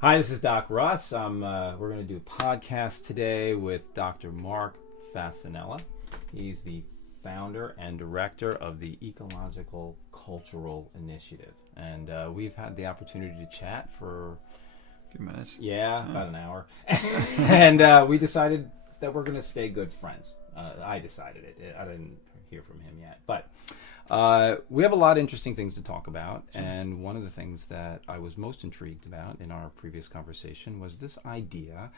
Hi, this is Doc Russ. We're going to do a podcast today with Dr. Marc Fasanella. He's the founder and director of the Ecological Cultural Initiative. And we've had the opportunity to chat for a few minutes. Yeah, about an hour. And we decided that we're going to stay good friends. I decided it. I didn't hear from him yet. But we have a lot of interesting things to talk about. Sure. And one of the things that I was most intrigued about in our previous conversation was this idea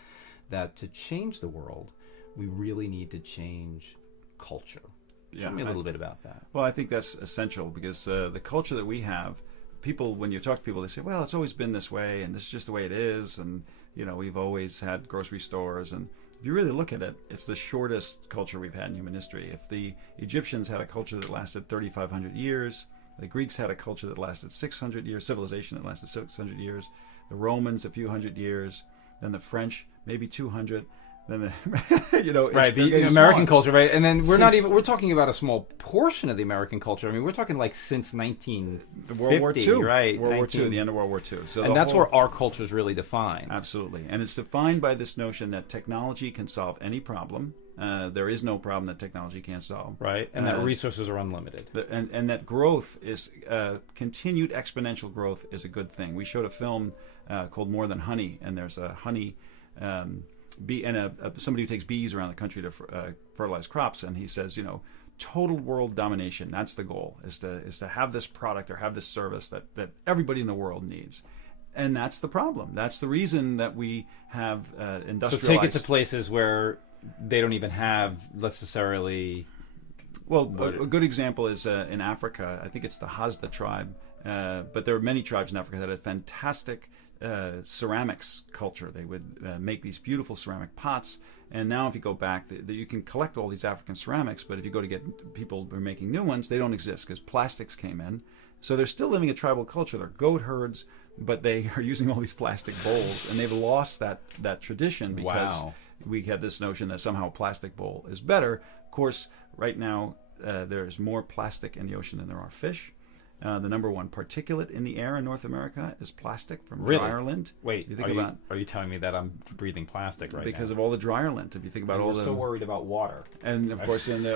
that to change the world, we really need to change culture. Tell me a little bit about that. Well, I think that's essential because the culture that we have, people, when you talk to people, they say, well, it's always been this way and this is just the way it is. And, you know, we've always had grocery stores. And if you really look at it, it's the shortest culture we've had in human history. If the Egyptians had a culture that lasted 3,500 years, the Greeks had a culture that lasted 600 years, civilization that lasted 600 years, the Romans a few hundred years, then the French maybe 200. Then the, right, the American culture, right? And then we're talking about a small portion of the American culture. I mean, we're talking like since 1950, World War II, right? World War II, the end of World War II. So and that's where our culture is really defined. Absolutely. And it's defined by this notion that technology can solve any problem. There is no problem that technology can't solve. Right, and that resources are unlimited. And that growth is, continued exponential growth is a good thing. We showed a film called More Than Honey, and there's a honey... bee and somebody who takes bees around the country to fertilize crops, and he says, you know, total world domination. That's the goal: is to have this product or have this service that everybody in the world needs, and that's the problem. That's the reason that we have industrialized. So take it to places where they don't even have necessarily. Well, a good example is in Africa. I think it's the Hazda tribe, but there are many tribes in Africa that had fantastic ceramics culture. They would make these beautiful ceramic pots, and now if you go back, you can collect all these African ceramics, but if you go to get people who are making new ones, they don't exist because plastics came in. So they're still living a tribal culture. They're goat herds, but they are using all these plastic bowls, and they've lost that tradition because we had this notion that somehow a plastic bowl is better. Of course, right now there's more plastic in the ocean than there are fish. The number one particulate in the air in North America is plastic from dryer lint. Wait, are you telling me that I'm breathing plastic right now? Because of all the dryer lint. If you think about all the... so worried about water. And, of course, in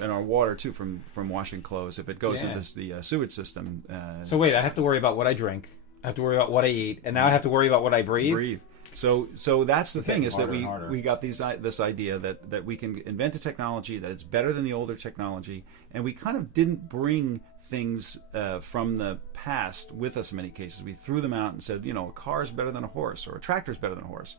our water, too, from washing clothes. If it goes into the sewage system... so wait, I have to worry about what I drink. I have to worry about what I eat. And now I have to worry about what I breathe? So that's the thing, is that we got this idea that we can invent a technology that it's better than the older technology, and we kind of didn't bring things from the past with us in many cases. We threw them out and said, you know, a car is better than a horse, or a tractor is better than a horse.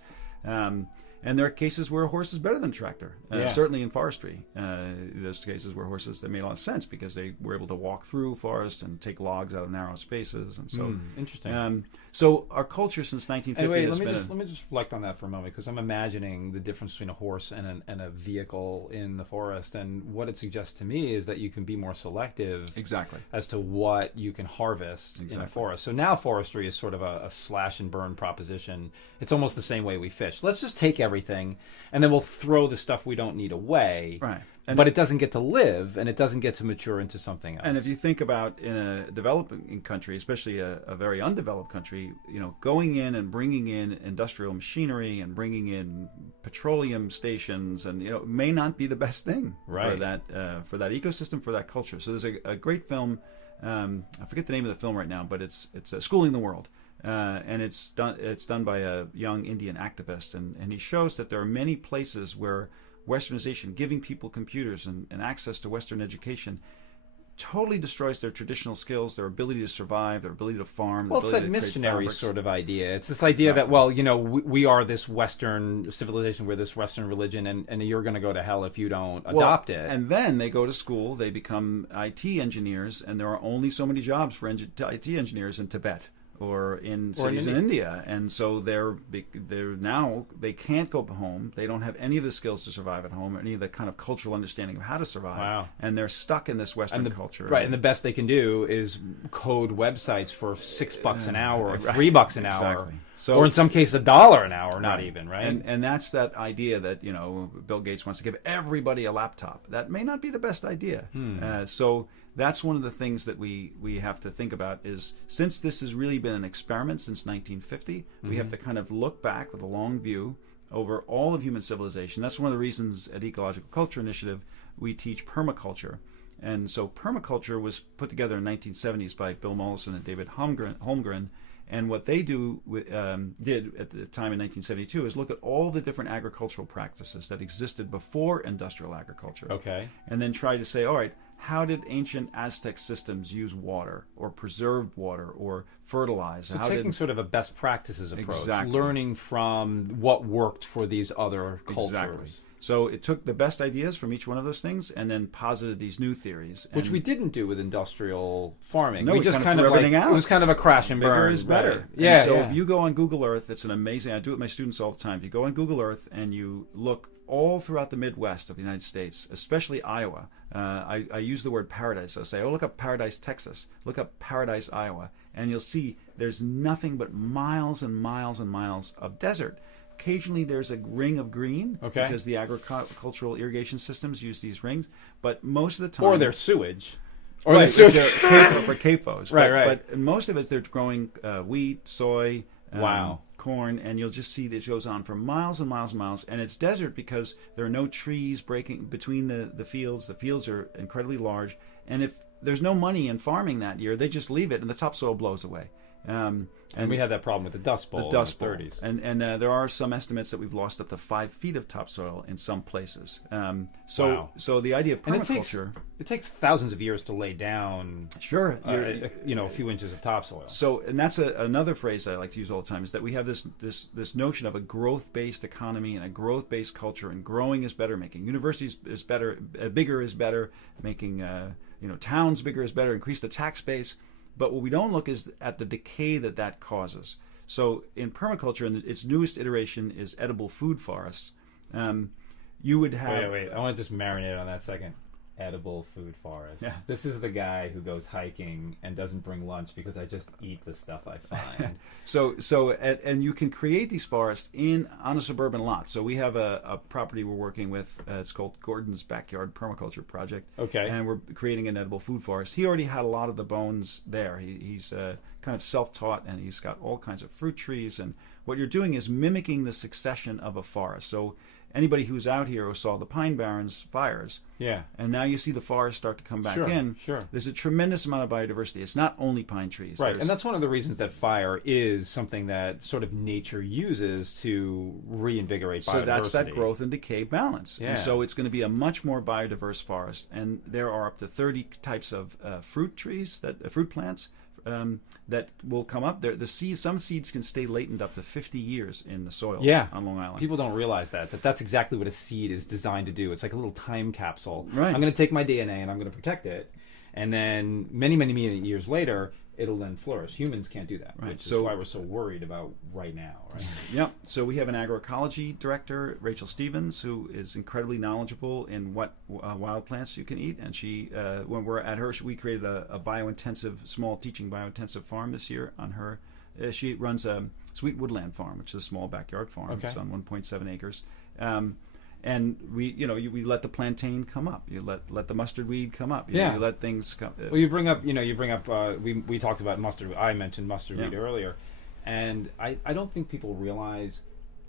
And there are cases where a horse is better than a tractor, certainly in forestry. There's cases where horses, that made a lot of sense because they were able to walk through forests and take logs out of narrow spaces. And so, interesting. So our culture since 1950 anyway, has let me just reflect on that for a moment, because I'm imagining the difference between a horse and a vehicle in the forest. And what it suggests to me is that you can be more selective as to what you can harvest in a forest. So now forestry is sort of a slash and burn proposition. It's almost the same way we fish. Let's just take everything, and then we'll throw the stuff we don't need away. Right. But it doesn't get to live, and it doesn't get to mature into something else. And if you think about in a developing country, especially a very undeveloped country, you know, going in and bringing in industrial machinery and bringing in petroleum stations, and, you know, may not be the best thing for that ecosystem, for that culture. So there's a great film. I forget the name of the film right now, but it's Schooling the World. And it's done by a young Indian activist, and he shows that there are many places where Westernization, giving people computers and access to Western education, totally destroys their traditional skills, their ability to survive, their ability to farm. Well, it's that missionary sort of idea. It's this idea that, well, you know, we are this Western civilization, we're this Western religion, and you're going to go to hell if you don't adopt it. And then they go to school, they become IT engineers, and there are only so many jobs for IT engineers in Tibet. Or in cities in India, and so they're now they can't go home. They don't have any of the skills to survive at home, or any of the kind of cultural understanding of how to survive. And they're stuck in this Western culture. Right, and the best they can do is code websites for $6 an hour or $3 an hour, so, or in some cases $1 an hour, not even And that's that idea that, you know, Bill Gates wants to give everybody a laptop. That may not be the best idea. So that's one of the things that we have to think about is, since this has really been an experiment since 1950, we have to kind of look back with a long view over all of human civilization. That's one of the reasons at Ecological Culture Initiative we teach permaculture. And so permaculture was put together in the 1970s by Bill Mollison and David Holmgren. And what they did at the time in 1972 is look at all the different agricultural practices that existed before industrial agriculture. Okay. And then try to say, all right, how did ancient Aztec systems use water or preserve water or fertilize? So taking sort of a best practices approach, Exactly. learning from what worked for these other cultures. Exactly. So it took the best ideas from each one of those things and then posited these new theories. Which we didn't do with industrial farming. No, we we just kind of kind of threw everything like, out. it was kind of a crash and Bigger burn. is better. Right. And Yeah. so yeah. if you go on Google Earth, it's an amazing, I do it with my students all the time. If you go on Google Earth and you look all throughout the Midwest of the United States, especially Iowa, I use the word paradise. I'll say, oh, look up Paradise, Texas. Look up Paradise, Iowa. And you'll see there's nothing but miles and miles and miles of desert. Occasionally there's a ring of green because the agricultural irrigation systems use these rings. But most of the time... Or their sewage. Or Right, their sewage. for CAFOs. Right. But most of it, they're growing wheat, soy, Wow. corn, and you'll just see that it goes on for miles and miles and miles. And it's desert because there are no trees breaking between the fields. The fields are incredibly large. And if there's no money in farming that year, they just leave it and the topsoil blows away. And we had that problem with the Dust Bowl the Dust in Bowl. the 30s. And there are some estimates that we've lost up to 5 feet of topsoil in some places. Wow. So the idea of And permaculture... it takes thousands of years to lay down Sure. a few inches of topsoil. So, and that's another phrase I like to use all the time, is that we have this notion of a growth-based economy and a growth-based culture, and growing is better, making universities is better, bigger is better, making towns bigger is better, increase the tax base. But what we don't look is at the decay that causes. So in permaculture, and its newest iteration is edible food forests. You would have... Wait. I want to just marinate on that second. Edible food forest. Yeah. This is the guy who goes hiking and doesn't bring lunch because I just eat the stuff I find. And you can create these forests on a suburban lot. So we have a property we're working with. It's called Gordon's Backyard Permaculture Project. Okay. And we're creating an edible food forest. He already had a lot of the bones there. He's kind of self-taught, and he's got all kinds of fruit trees. And what you're doing is mimicking the succession of a forest. So anybody who's out here who saw the Pine Barrens fires, and now you see the forest start to come back in. Sure. There's a tremendous amount of biodiversity. It's not only pine trees. Right, and that's one of the reasons that fire is something that sort of nature uses to reinvigorate biodiversity. So that's that growth and decay balance. Yeah. And so it's going to be a much more biodiverse forest. And there are up to 30 types of fruit trees, fruit plants, that will come up. Some seeds can stay latent up to 50 years in the soils on Long Island. People don't realize that's exactly what a seed is designed to do. It's like a little time capsule. Right. I'm going to take my DNA and I'm going to protect it, and then many, many, many years later, it'll then flourish. Humans can't do that, which is why we're so worried about right now. Right? Yep. So we have an agroecology director, Rachel Stevens, who is incredibly knowledgeable in what wild plants you can eat. And she, when we're at her, we created a small teaching biointensive farm this year on her. She runs a Sweet Woodland Farm, which is a small backyard farm. Okay. It's on 1.7 acres. And we let the plantain come up. You let the mustard weed come up. You let things come. Well, you bring up. We talked about mustard. I mentioned mustard weed earlier, and I don't think people realize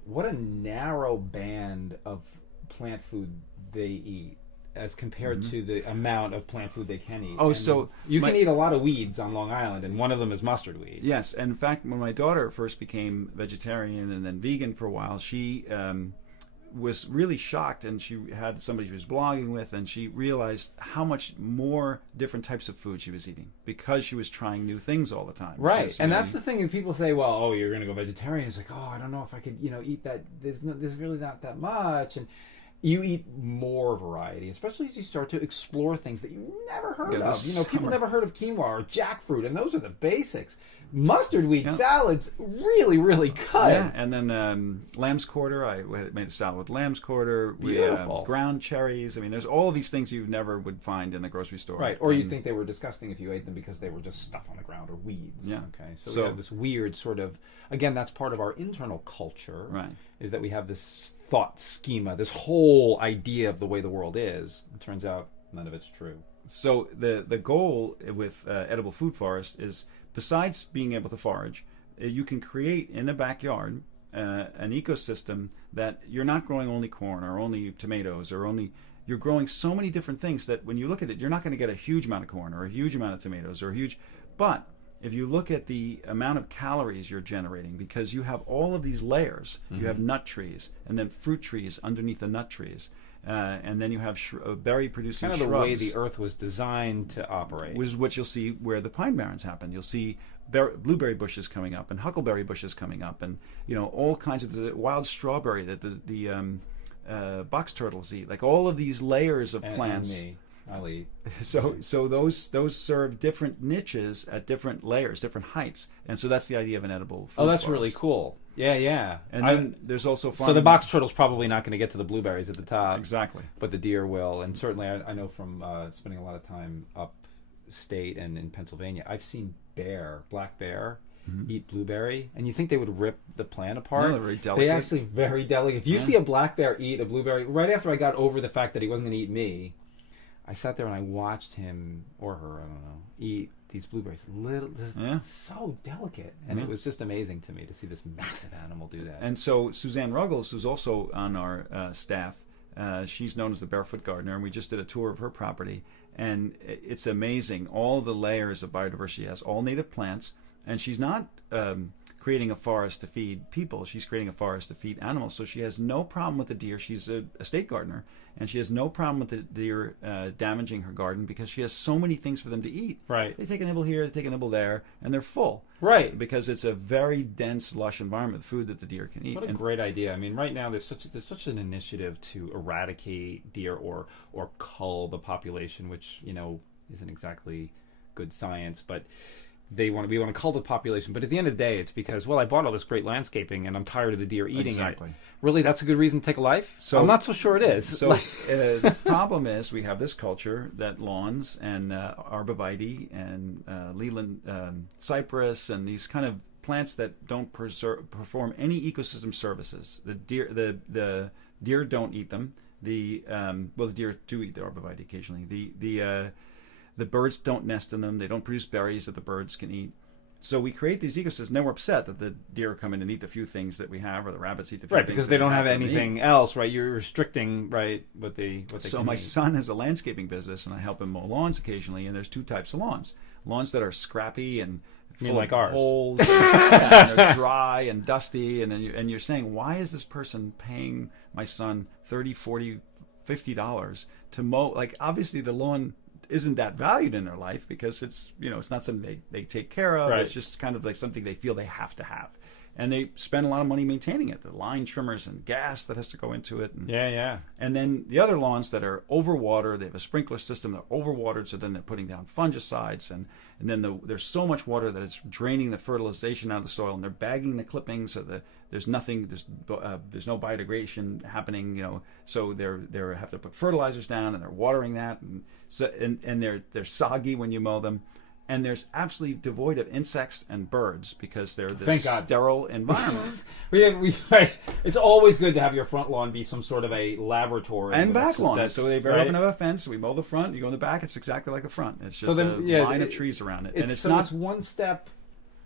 what a narrow band of plant food they eat as compared to the amount of plant food they can eat. Oh, and so you can eat a lot of weeds on Long Island, and one of them is mustard weed. Yes, and in fact, when my daughter first became vegetarian and then vegan for a while, she was really shocked, and she had somebody she was blogging with, and she realized how much more different types of food she was eating because she was trying new things all the time. Right, because, and that's the thing. And people say, "Well, oh, you're going to go vegetarian." It's like, "Oh, I don't know if I could, eat that. There's really not that much." And you eat more variety, especially as you start to explore things that you never heard of. People never heard of quinoa or jackfruit, and those are the basics. Mustard weed salads, really, really good. Yeah, and then lamb's quarter. I made a salad with lamb's quarter. Beautiful. Ground cherries. I mean, there's all of these things you never would find in the grocery store. Right, or you'd think they were disgusting if you ate them because they were just stuff on the ground or weeds. Yeah. Okay, so we have this weird sort of, again, that's part of our internal culture. Right. Is that we have this thought schema, this whole idea of the way the world is. It turns out none of it's true. So the goal with edible food forest is, besides being able to forage, you can create in a backyard an ecosystem that you're not growing only corn or only tomatoes or only, you're growing so many different things that when you look at it, you're not going to get a huge amount of corn or a huge amount of tomatoes or a huge, but if you look at the amount of calories you're generating, because you have all of these layers, you have nut trees and then fruit trees underneath the nut trees, and then you have berry-producing kind of shrubs. the way the earth was designed to operate. Which is what you'll see where the pine barrens happen. You'll see blueberry bushes coming up and huckleberry bushes coming up, and all kinds of the wild strawberry that the box turtles eat. Like all of these layers of plants. And me. I'll eat. So those serve different niches at different layers, different heights, and so that's the idea of an edible food that's forest. really cool. Yeah. And then there's also farming. So the box turtle's probably not going to get to the blueberries at the top. Exactly. But the deer will, and certainly I know from spending a lot of time upstate and in Pennsylvania, I've seen black bear, eat blueberry, and you think they would rip the plant apart. No, they're very delicate. They're actually very delicate. If you see a black bear eat a blueberry, right after I got over the fact that he wasn't going to eat me, I sat there and I watched him or her, I don't know, eat these blueberries. So delicate. And it was just amazing to me to see this massive animal do that. And so Suzanne Ruggles, who's also on our staff, she's known as the Barefoot Gardener, and we just did a tour of her property. And it's amazing, all the layers of biodiversity she has, all native plants. And she's not creating a forest to feed people. She's creating a forest to feed animals. So she has no problem with the deer. She's a estate gardener, and she has no problem with the deer damaging her garden because she has so many things for them to eat. Right. They take a nibble here, they take a nibble there, and they're full. Right. Because it's a very dense, lush environment, food that the deer can eat. What a great idea. I mean, right now there's such an initiative to eradicate deer or cull the population, which, isn't exactly good science, but we want to cull the population, but at the end of the day, it's because, I bought all this great landscaping and I'm tired of the deer eating it. Really, that's a good reason to take a life? So I'm not so sure it is. So the problem is we have this culture that lawns and arborvitae and Leland cypress and these kind of plants that don't perform any ecosystem services. The deer don't eat them. The deer do eat the arborvitae occasionally. The birds don't nest in them. They don't produce berries that the birds can eat. So we create these ecosystems. Then we're upset that the deer come in and eat the few things that we have, or the rabbits eat the few things. Right, because they don't have anything else, right? You're restricting, right, what they can eat. So my son has a landscaping business, and I help him mow lawns occasionally. And there's two types of lawns: lawns that are scrappy and full of holes, and they're dry and dusty. And you're saying, why is this person paying my son $30, $40, $50 to mow? Like, obviously the lawn isn't that valued in their life because it's not something they take care of. Right. It's just kind of like something they feel they have to have, and they spend a lot of money maintaining it. The line trimmers and gas that has to go into it. And then the other lawns that are overwatered, they have a sprinkler system. They're overwatered, so then they're putting down fungicides, and then there's so much water that it's draining the fertilization out of the soil, and they're bagging the clippings so that there's no biodegradation happening. So they have to put fertilizers down, and they're watering that, and they're soggy when you mow them. And there's absolutely devoid of insects and birds because they're this sterile environment. It's always good to have your front lawn be some sort of a laboratory. And back lawn. So they very often have a fence. We mow the front. You go in the back. It's exactly like the front. It's just a line of trees around it. It's one step.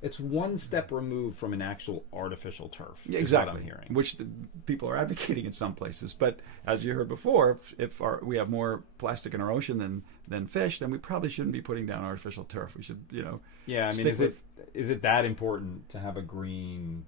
It's one step removed from an actual artificial turf. Exactly. What I'm hearing. Which people are advocating in some places. But as you heard before, if we have more plastic in our ocean than fish, then we probably shouldn't be putting down artificial turf. We should, Yeah, I mean, is it that important to have a green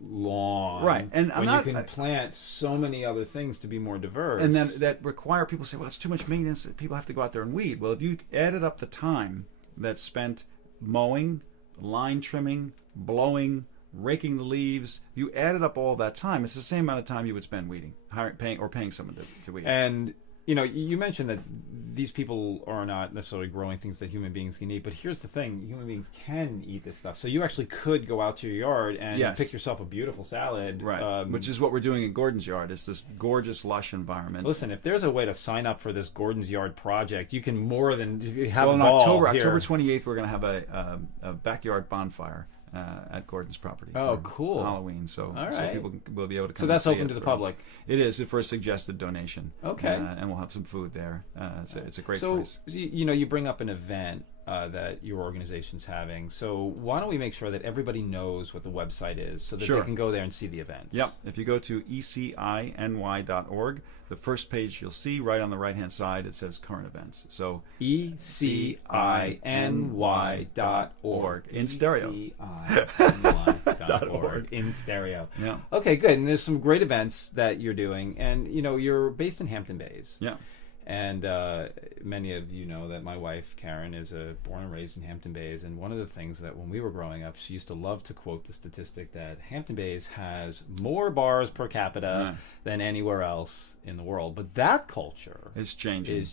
lawn? Right. And you can plant so many other things to be more diverse. And then that require people to say, well, it's too much maintenance. People have to go out there and weed. Well, if you added up the time that's spent mowing, line trimming, blowing, raking the leaves, you added up all that time, it's the same amount of time you would spend weeding, paying someone to weed. And you mentioned that these people are not necessarily growing things that human beings can eat, but here's the thing: human beings can eat this stuff. So you actually could go out to your yard and pick yourself a beautiful salad, right? Which is what we're doing in Gordon's Yard. It's this gorgeous, lush environment. Listen, if there's a way to sign up for this Gordon's Yard project, you can more than have. Well, in October 28th, we're going to have a backyard bonfire. at Gordon's property. Oh, for cool. Halloween, so people will be able to come. So that's and see open it to the for- public. It is for a suggested donation. Okay. And we'll have some food there. It's a great So, place. you bring up an event that your organization's having. So why don't we make sure that everybody knows what the website is so that Sure. they can go there and see the events? Yep. If you go to eciny.org, the first page you'll see right on the right-hand side, it says current events. So ECINY.org. In stereo. ECINY.org. In stereo. Yeah. Okay, good. And there's some great events that you're doing. And, you're based in Hampton Bays. Yeah. And many of you know that my wife, Karen, is born and raised in Hampton Bays. And one of the things that when we were growing up, she used to love to quote the statistic that Hampton Bays has more bars per capita than anywhere else in the world. But that culture It's changing.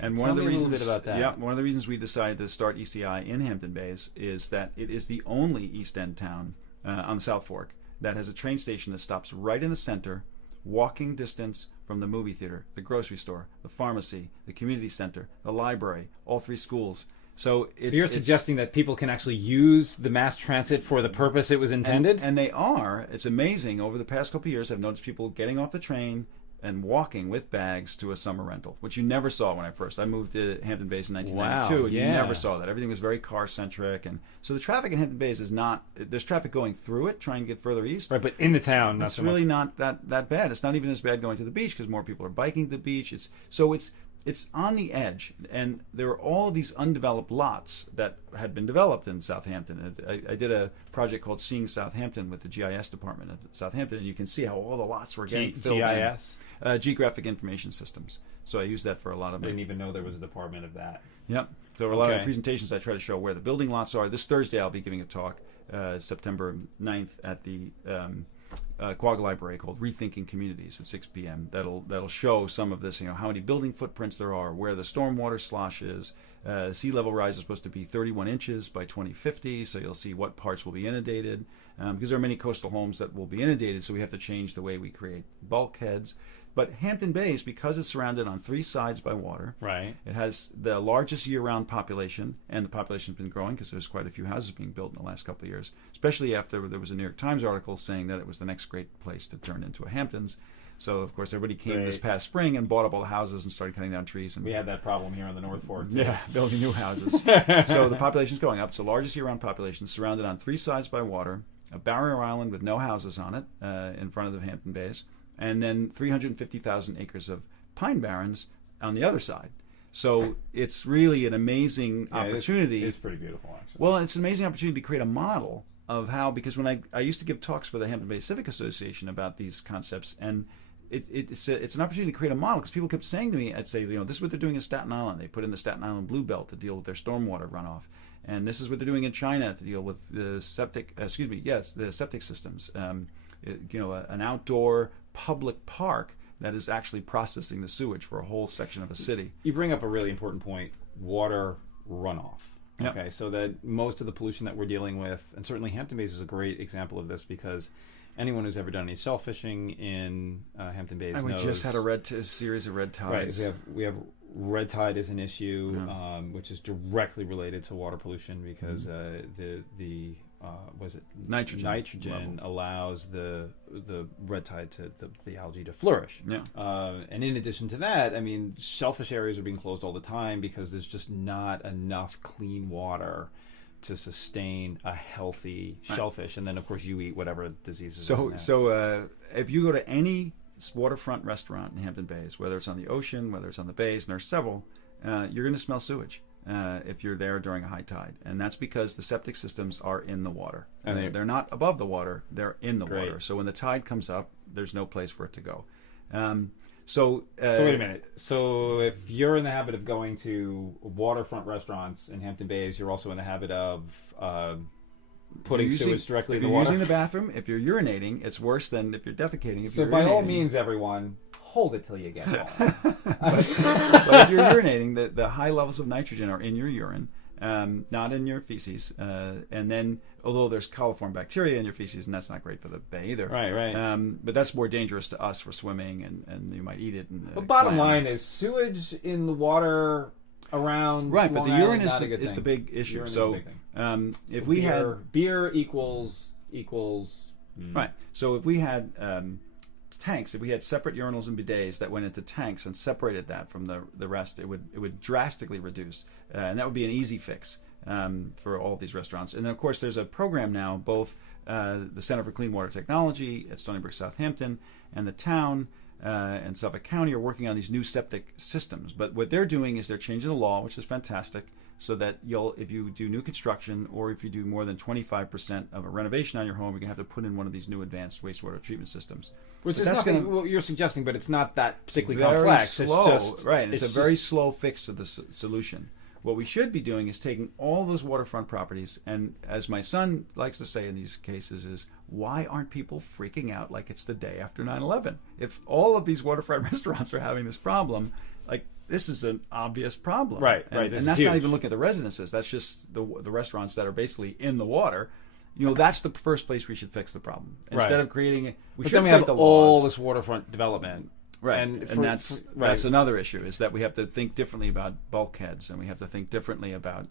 And one of the me reasons, a little bit about that. Yeah, one of the reasons we decided to start ECI in Hampton Bays is that it is the only East End town on the South Fork that has a train station that stops right in the center, walking distance from the movie theater, the grocery store, the pharmacy, the community center, the library, all three schools. So you're suggesting that people can actually use the mass transit for the purpose it was intended? And they are. It's amazing. Over the past couple of years, I've noticed people getting off the train and walking with bags to a summer rental, which you never saw when I moved to Hampton Bays in 1992. Wow, And you never saw that. Everything was very car-centric. And so the traffic in Hampton Bays is not... There's traffic going through it, trying to get further east. Right, but in the town, not it's so really much. not that bad. It's not even as bad going to the beach because more people are biking to the beach. It's on the edge, and there are all these undeveloped lots that had been developed in Southampton. I did a project called Seeing Southampton with the GIS department of Southampton, and you can see how all the lots were getting filled GIS? in. Geographic Information Systems. So I used that for a lot of I didn't even know there was a department of that. Yep. So a lot of presentations I try to show where the building lots are. This Thursday I'll be giving a talk, September 9th at the Quagga Library called Rethinking Communities at 6 p.m. That'll show some of this, how many building footprints there are, where the stormwater slosh is. Sea level rise is supposed to be 31 inches by 2050, so you'll see what parts will be inundated. Because there are many coastal homes that will be inundated, so we have to change the way we create bulkheads. But Hampton Bays, because it's surrounded on three sides by water, right? It has the largest year-round population, and the population's been growing because there's quite a few houses being built in the last couple of years, especially after there was a New York Times article saying that it was the next great place to turn into a Hamptons. So, of course, everybody came this past spring and bought up all the houses and started cutting down trees. And we had that problem here on the North Fork, too. Yeah, building new houses. So the population's going up. It's the largest year-round population, surrounded on three sides by water, a barrier island with no houses on it in front of the Hampton Bays, and then 350,000 acres of pine barrens on the other side. So it's really an amazing opportunity. It's pretty beautiful, actually. Well, it's an amazing opportunity to create a model of how, because when I used to give talks for the Hampton Bay Civic Association about these concepts, and it's an opportunity to create a model, because people kept saying to me, I'd say, this is what they're doing in Staten Island. They put in the Staten Island Blue Belt to deal with their stormwater runoff. And this is what they're doing in China to deal with the septic systems. An outdoor public park that is actually processing the sewage for a whole section of a city. You bring up a really important point, water runoff. Yep. Okay, so that most of the pollution that we're dealing with, and certainly Hampton Bays is a great example of this, because anyone who's ever done any self fishing in Hampton Bays knows. We just had a series of red tides. Right, we have red tide is an issue, which is directly related to water pollution, because the nitrogen allows the red tide to the algae to flourish. Yeah. And in addition to that, shellfish areas are being closed all the time because there's just not enough clean water to sustain a healthy shellfish. And then, of course, you eat whatever diseases. So if you go to any waterfront restaurant in Hampton Bays, whether it's on the ocean, whether it's on the bays, and there's several, you're going to smell sewage. If you're there during a high tide, and that's because the septic systems are in the water, and they're not above the water; they're in the water. So when the tide comes up, there's no place for it to go. So wait a minute. So if you're in the habit of going to waterfront restaurants in Hampton Bays, you're also in the habit of putting sewage directly in the water. If you're using the bathroom, if you're urinating, it's worse than if you're defecating. So by all means, everyone, hold it till you get home. But if you're urinating, the high levels of nitrogen are in your urine, not in your feces. And then, although there's coliform bacteria in your feces, and that's not great for the bay either. Right. But that's more dangerous to us for swimming, and you might eat it. But bottom line is sewage in the water around. Right, but the urine is the big issue. So If we had beer equals. Right. So if we had tanks, if we had separate urinals and bidets that went into tanks and separated that from the rest, it would drastically reduce, and that would be an easy fix for all of these restaurants. And then of course there's a program now, both the Center for Clean Water Technology at Stony Brook, Southampton, and the town and Suffolk County are working on these new septic systems. But what they're doing is they're changing the law, which is fantastic, so that if you do new construction or if you do more than 25% of a renovation on your home, you're going to have to put in one of these new advanced wastewater treatment systems. Which is nothing what you're suggesting, but it's not that particularly very complex. Slow. It's just, right. It's a very slow fix to the solution. What we should be doing is taking all those waterfront properties, and as my son likes to say in these cases, is why aren't people freaking out like it's the day after 9/11? If all of these waterfront restaurants are having this problem, like, this is an obvious problem. Right. And that's huge. not even looking at the residences. That's just the restaurants that are basically in the water. That's the first place we should fix the problem. Instead of creating but then we have all this waterfront development. Right, and that's another issue, is that we have to think differently about bulkheads, and we have to think differently about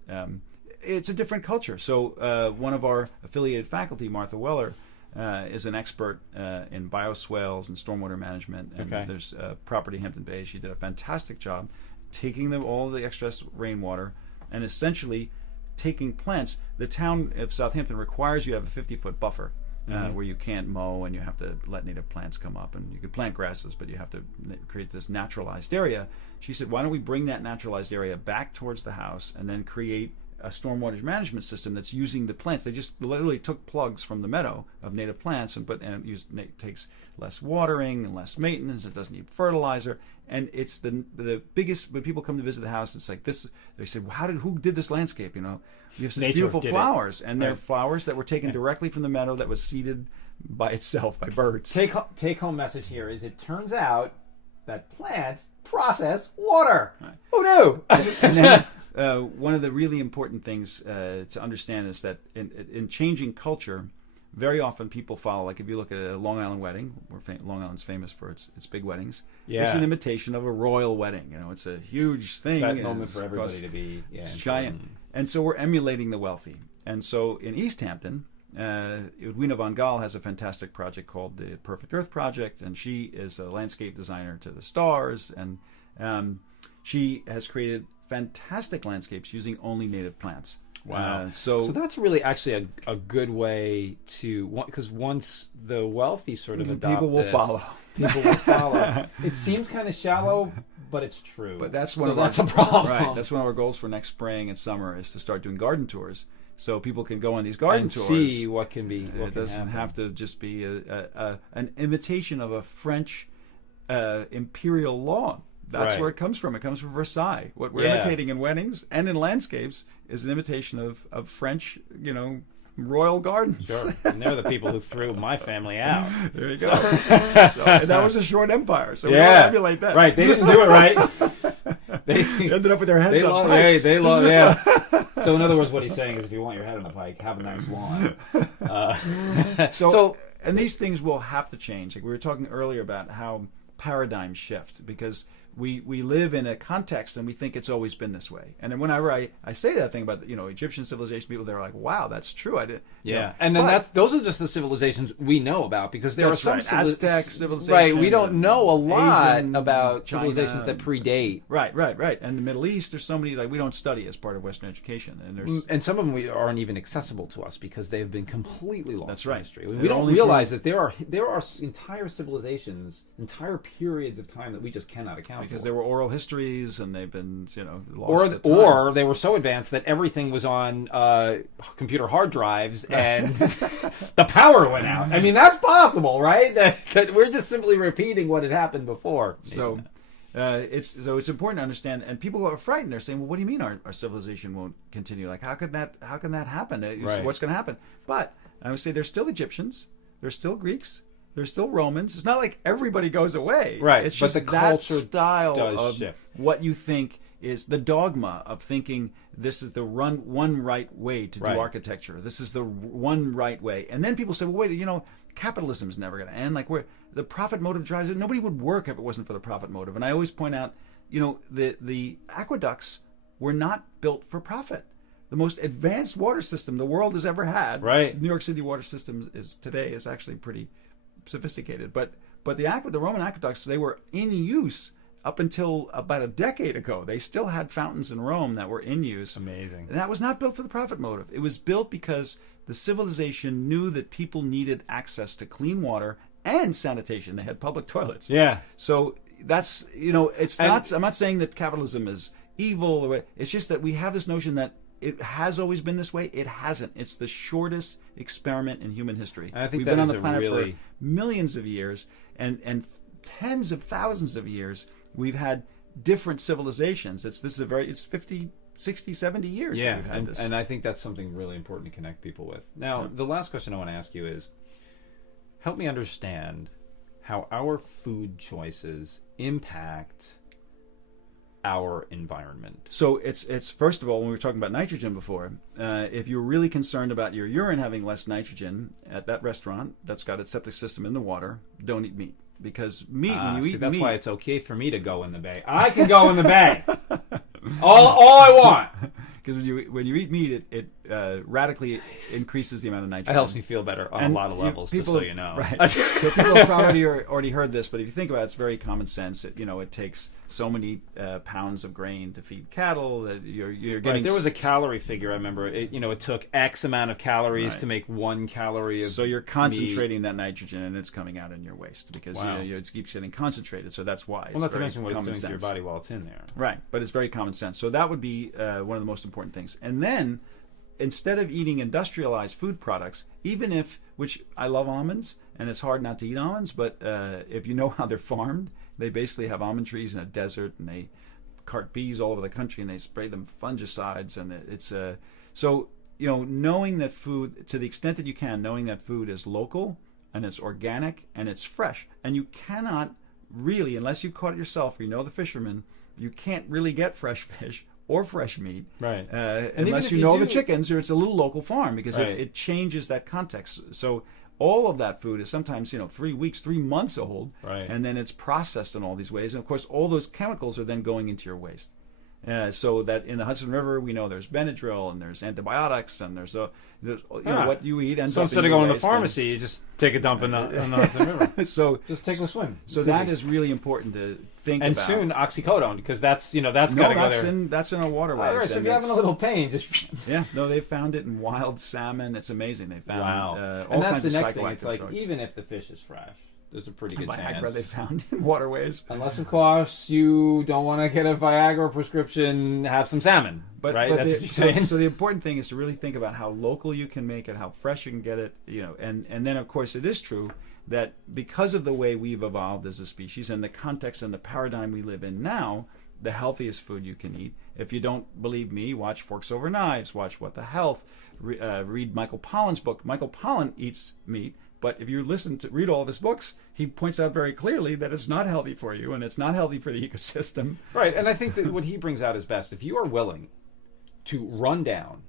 it's a different culture. So one of our affiliated faculty, Martha Weller, is an expert in bioswales and stormwater management, and there's Property Hampton Bay. She did a fantastic job taking all the excess rainwater and essentially taking plants. The town of Southampton requires you to have a 50-foot buffer. Where you can't mow and you have to let native plants come up, and you can plant grasses, but you have to create this naturalized area. She said, why don't we bring that naturalized area back towards the house and then create a stormwater management system that's using the plants. They just literally took plugs from the meadow of native plants and it takes less watering and less maintenance. It doesn't need fertilizer, and it's the biggest. When people come to visit the house, it's like this. They say, well, who did this landscape? You have such beautiful flowers, and they're flowers that were taken directly from the meadow that was seeded by itself by birds. Take home message here is, it turns out that plants process water. Right. Who knew? And then one of the really important things to understand is that in changing culture, very often people follow, like if you look at a Long Island wedding, Long Island's famous for its big weddings. Yeah. It's an imitation of a royal wedding. It's a huge thing. It's that moment for everybody to be giant. And so we're emulating the wealthy. And so in East Hampton, Edwina von Gaal has a fantastic project called the Perfect Earth Project, and she is a landscape designer to the stars, and she has created fantastic landscapes using only native plants. Wow. So that's really actually a good way to, because once the wealthy sort of adopt people will follow. People will follow. It seems kind of shallow, but it's true. But that's a problem. Right. That's one of our goals for next spring and summer, is to start doing garden tours, so people can go on these garden tours and see what can be. It doesn't have to just be an imitation of a French imperial lawn. That's where it comes from. It comes from Versailles. What we're imitating in weddings and in landscapes is an imitation of French, royal gardens. Sure. And they're the people who threw my family out. There you go. And that was a short empire, so we don't emulate that. Right. They didn't do it right. They ended up with their heads on pikes. So in other words, what he's saying is, if you want your head on a pike, have a nice lawn. And these things will have to change. Like we were talking earlier about how paradigms shift, because we live in a context and we think it's always been this way. And then whenever I say that thing about Egyptian civilization, people, they're like, wow, that's true. I did. And then those are just the civilizations we know about, because there are some Aztec civilizations. Right, we don't know a lot Asian, about China, civilizations that predate. Right. And the Middle East, there's so many we don't study as part of Western education, and some of them aren't even accessible to us because they have been completely lost. That's right. In history. We don't realize that there are entire civilizations, entire periods of time that we just cannot account for. Because there were oral histories and they've been, lost or they were so advanced that everything was on computer hard drives and the power went out. I mean, that's possible, right? That we're just simply repeating what had happened before. So it's important to understand. And people are frightened. They're saying, "Well, what do you mean our civilization won't continue? Like, how can that happen? Right. What's going to happen?" But I would say there's still Egyptians, there's still Greeks. There's still Romans. It's not like everybody goes away. Right. It's just the that style of shift. What you think is the dogma of thinking this is the one right way to do architecture. This is the one right way. And then people say, well, wait, capitalism is never going to end. Like, the profit motive drives it. Nobody would work if it wasn't for the profit motive. And I always point out, the aqueducts were not built for profit. the most advanced water system the world has ever had. Right. New York City water system is actually pretty sophisticated. But the Roman aqueducts, they were in use up until about a decade ago. They still had fountains in Rome that were in use. Amazing. And that was not built for the profit motive. It was built because the civilization knew that people needed access to clean water and sanitation. They had public toilets. Yeah. So that's, I'm not saying that capitalism is evil. It's just that we have this notion that it has always been this way. It hasn't. It's the shortest experiment in human history. And I think we've been on the planet for millions of years, and tens of thousands of years. We've had different civilizations. It's 50, 60, 70 years that we've had this. And I think that's something really important to connect people with. Now, the last question I want to ask you is, help me understand how our food choices impact our environment. So it's first of all, when we were talking about nitrogen before, if you're really concerned about your urine having less nitrogen at that restaurant that's got its septic system in the water, don't eat meat. Because meat, when you eat that's meat... why it's okay for me to go in the bay. I can go in the bay. all I want. Because when you eat meat, it radically increases the amount of nitrogen. It helps me feel better on a lot of levels, just so you know. Right. So people have already heard this, but if you think about it, it's very common sense. It takes so many pounds of grain to feed cattle that you're getting... Right. There was a calorie figure, I remember. It took X amount of calories to make 1 calorie of So you're concentrating that nitrogen, and it's coming out in your waste because Wow. It keeps getting concentrated, so that's why. Well, not to mention what it's doing to your body while it's in there. Right, but it's very common sense. So that would be one of the most important things. And then, instead of eating industrialized food products, which I love almonds, and it's hard not to eat almonds, but if you know how they're farmed, they basically have almond trees in a desert, and they cart bees all over the country, and they spray them fungicides, and it's so knowing that food, to the extent that you can, knowing that food is local and it's organic and it's fresh, and you cannot really, unless you caught it yourself or you know the fishermen, you can't really get fresh fish or fresh meat, right? Unless you know the chickens, or it's a little local farm, because it changes that context. So all of that food is sometimes 3 weeks, 3 months old, right? And then it's processed in all these ways, and of course all those chemicals are then going into your waste. So that in the Hudson River, we know there's Benadryl and there's antibiotics and there's what you eat ends so up instead in of your going to waste, the pharmacy, you just take a dump in the Hudson River. So just take a swim. So that is really important to think and about. And soon oxycodone, because that's got to go there. That's in our waterways. All right, so if you're having a little pain, just they found it in wild salmon. It's amazing. They found all and kinds that's the of next thing. It's like drugs. even if the fish is fresh, there's a pretty good Viagra chance. they found in waterways. Unless, of course, you don't want to get a Viagra prescription, have some salmon. But that's what you're saying. So the important thing is to really think about how local you can make it, how fresh you can get it, and then, of course, it is true that because of the way we've evolved as a species and the context and the paradigm we live in now, the healthiest food you can eat. If you don't believe me, watch Forks Over Knives, watch What the Health, read Michael Pollan's book. Michael Pollan eats meat. But if you read all of his books, he points out very clearly that it's not healthy for you, and it's not healthy for the ecosystem. Right, and I think that what he brings out is best. If you are willing to run down,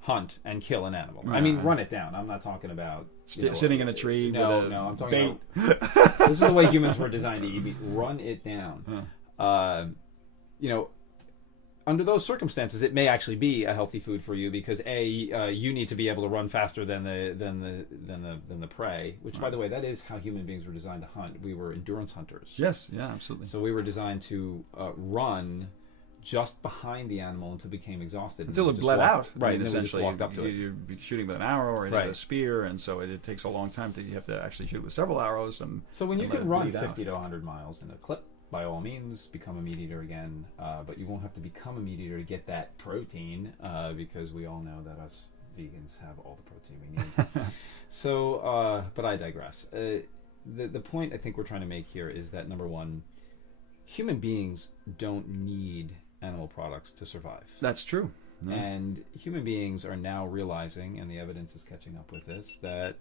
hunt, and kill an animal. I mean, run it down. I'm not talking about... sitting in a tree with a I'm talking about... This is the way humans were designed to eat. Run it down. Under those circumstances, it may actually be a healthy food for you because you need to be able to run faster than the prey. Which, by the way, that is how human beings were designed to hunt. We were endurance hunters. Yes, yeah, absolutely. So we were designed to run just behind the animal until it became exhausted. Until it bled out. Right, I mean, essentially. walked up to it. You're shooting with an arrow or a spear, and so it takes a long time. You have to actually shoot with several arrows. So when you can run 50 to 100 miles in a clip, by all means, become a meat eater again. But you won't have to become a meat eater to get that protein, because we all know that us vegans have all the protein we need. So, but I digress. The point I think we're trying to make here is that, number one, human beings don't need animal products to survive. That's true. No. And human beings are now realizing, and the evidence is catching up with this, that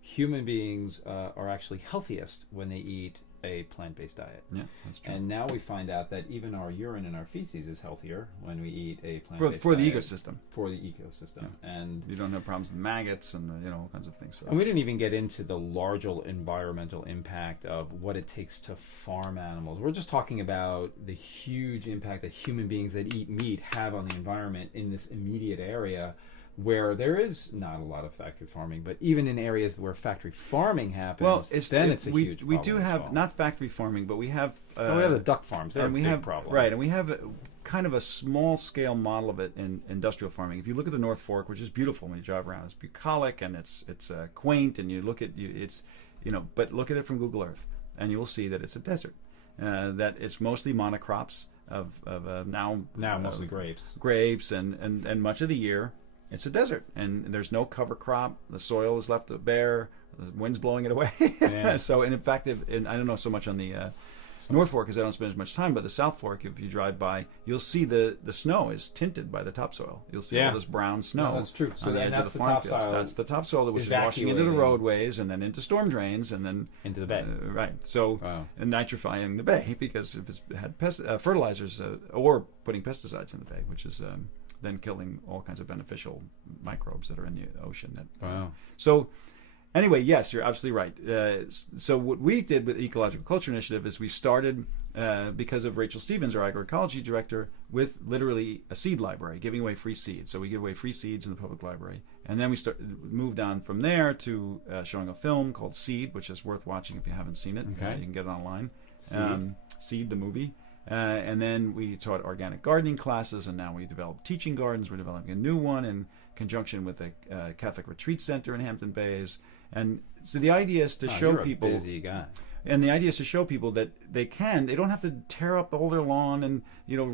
human beings are actually healthiest when they eat a plant-based diet. Yeah, that's true. And now we find out that even our urine and our feces is healthier when we eat a plant-based for the diet. ecosystem. For the ecosystem. Yeah. And you don't have problems with maggots and all kinds of things. So. And we didn't even get into the larger environmental impact of what it takes to farm animals. We're just talking about the huge impact that human beings that eat meat have on the environment in this immediate area, where there is not a lot of factory farming, but even in areas where factory farming happens, it's a huge problem. We do have not factory farming, but we have we have the duck farms. They're a big problem, right? And we have kind of a small scale model of it in industrial farming. If you look at the North Fork, which is beautiful when you drive around, it's bucolic and it's quaint, and you look at but look at it from Google Earth, and you will see that it's a desert. That it's mostly monocrops of now mostly grapes, and much of the year. It's a desert, and there's no cover crop. The soil is left bare. The wind's blowing it away. Yeah. So, and in fact, I don't know so much on the North Fork because I don't spend as much time, but the South Fork, if you drive by, you'll see the snow is tinted by the topsoil. You'll see all this brown snow. No, that's true. So that's the topsoil. That's the topsoil that was washing into the roadways and then into storm drains and then into the bay. Right. So, and nitrifying the bay because if it's had fertilizers or putting pesticides in the bay, which is then killing all kinds of beneficial microbes that are in the ocean. So anyway, yes, you're absolutely right. So what we did with the Ecological Culture Initiative is we started, because of Rachel Stevens, our agroecology director, with literally a seed library, giving away free seeds. So we give away free seeds in the public library. And then we moved on from there to showing a film called Seed, which is worth watching if you haven't seen it. Okay. You can get it online. Seed, the movie. And then we taught organic gardening classes, and now we developed teaching gardens. We're developing a new one in conjunction with a Catholic retreat center in Hampton Bays. And so the idea is to show people. You're a busy guy. And the idea is to show people that they don't have to tear up all their lawn and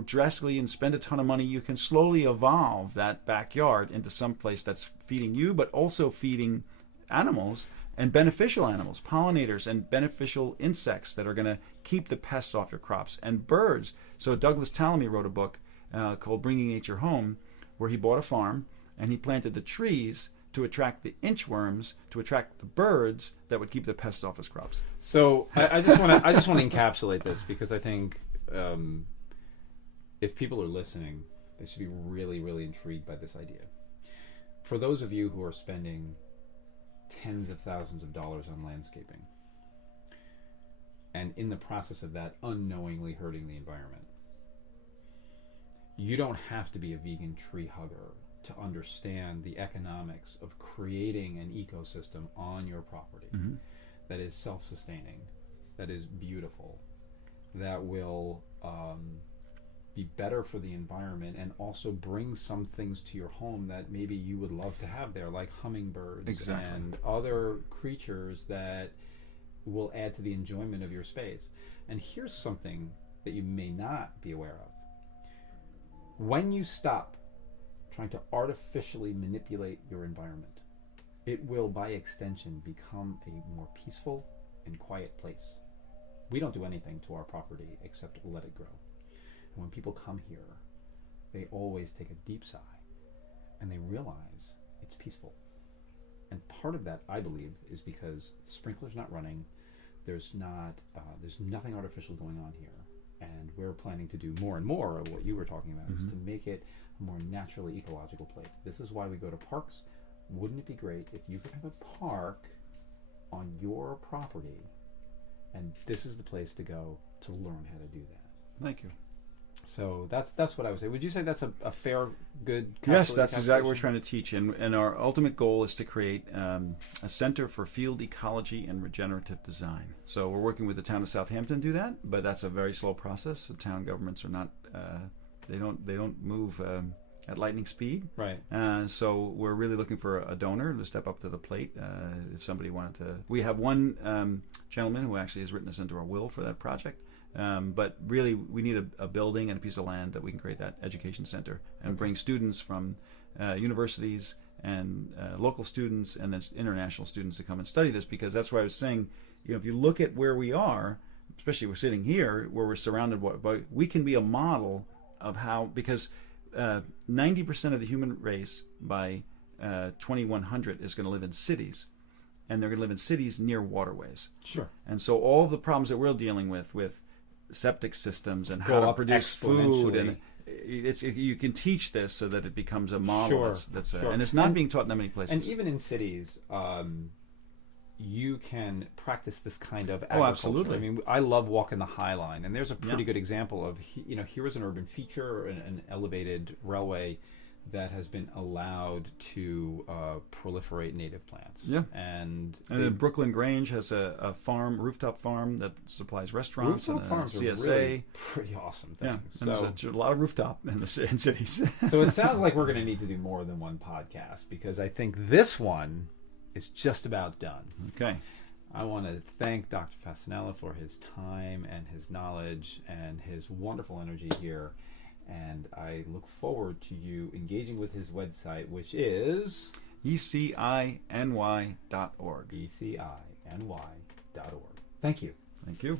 drastically and spend a ton of money. You can slowly evolve that backyard into some place that's feeding you, but also feeding animals. And beneficial animals, pollinators, and beneficial insects that are going to keep the pests off your crops, and birds. So Douglas Tallamy wrote a book called Bringing Nature Home, where he bought a farm and he planted the trees to attract the inchworms, to attract the birds that would keep the pests off his crops. So I just want to encapsulate this because I think if people are listening, they should be really, really intrigued by this idea. For those of you who are spending tens of thousands of dollars on landscaping, and in the process of that unknowingly hurting the environment, you don't have to be a vegan tree hugger to understand the economics of creating an ecosystem on your property that is self-sustaining, that is beautiful, that will be better for the environment, and also bring some things to your home that maybe you would love to have there, like hummingbirds and other creatures that will add to the enjoyment of your space. And here's something that you may not be aware of. When you stop trying to artificially manipulate your environment, it will, by extension, become a more peaceful and quiet place. We don't do anything to our property except let it grow. And when people come here, they always take a deep sigh and they realize it's peaceful. And part of that, I believe, is because the sprinkler's not running. There's nothing artificial going on here. And we're planning to do more and more of what you were talking about, is to make it a more naturally ecological place. This is why we go to parks. Wouldn't it be great if you could have a park on your property, and this is the place to go to learn how to do that? Thank you. So that's what I would say. Would you say that's a fair, good? Yes, that's exactly what we're trying to teach, and our ultimate goal is to create a center for field ecology and regenerative design. So we're working with the town of Southampton to do that, but that's a very slow process. The town governments are not they don't move at lightning speed. Right. So we're really looking for a donor to step up to the plate. If somebody wanted to, we have one gentleman who actually has written us into our will for that project. But really, we need a building and a piece of land that we can create that education center and bring students from universities and local students and then international students to come and study this, because that's why I was saying, if you look at where we are, especially we're sitting here where we're surrounded by, we can be a model of how, because 90% of the human race by 2100 is going to live in cities. and they're going to live in cities near waterways. Sure. And so all the problems that we're dealing with septic systems and how Go to up produce food, and exponentially. you can teach this so that it becomes a model. Sure, That's sure. and it's not being taught in that many places. And even in cities, you can practice this kind of agriculture. Oh, absolutely. I mean, I love walking the High Line, and there's a pretty good example of, here is an urban feature, an elevated railway that has been allowed to proliferate native plants. Yeah. And then Brooklyn Grange has a farm, rooftop farm that supplies restaurants rooftop and farms CSA. are really pretty awesome things. Yeah, and there's a lot of rooftop in cities. So it sounds like we're going to need to do more than one podcast, because I think this one is just about done. Okay. I want to thank Dr. Fasanella for his time and his knowledge and his wonderful energy here. And I look forward to you engaging with his website, which is ECINY.org. ECINY.org. Thank you. Thank you.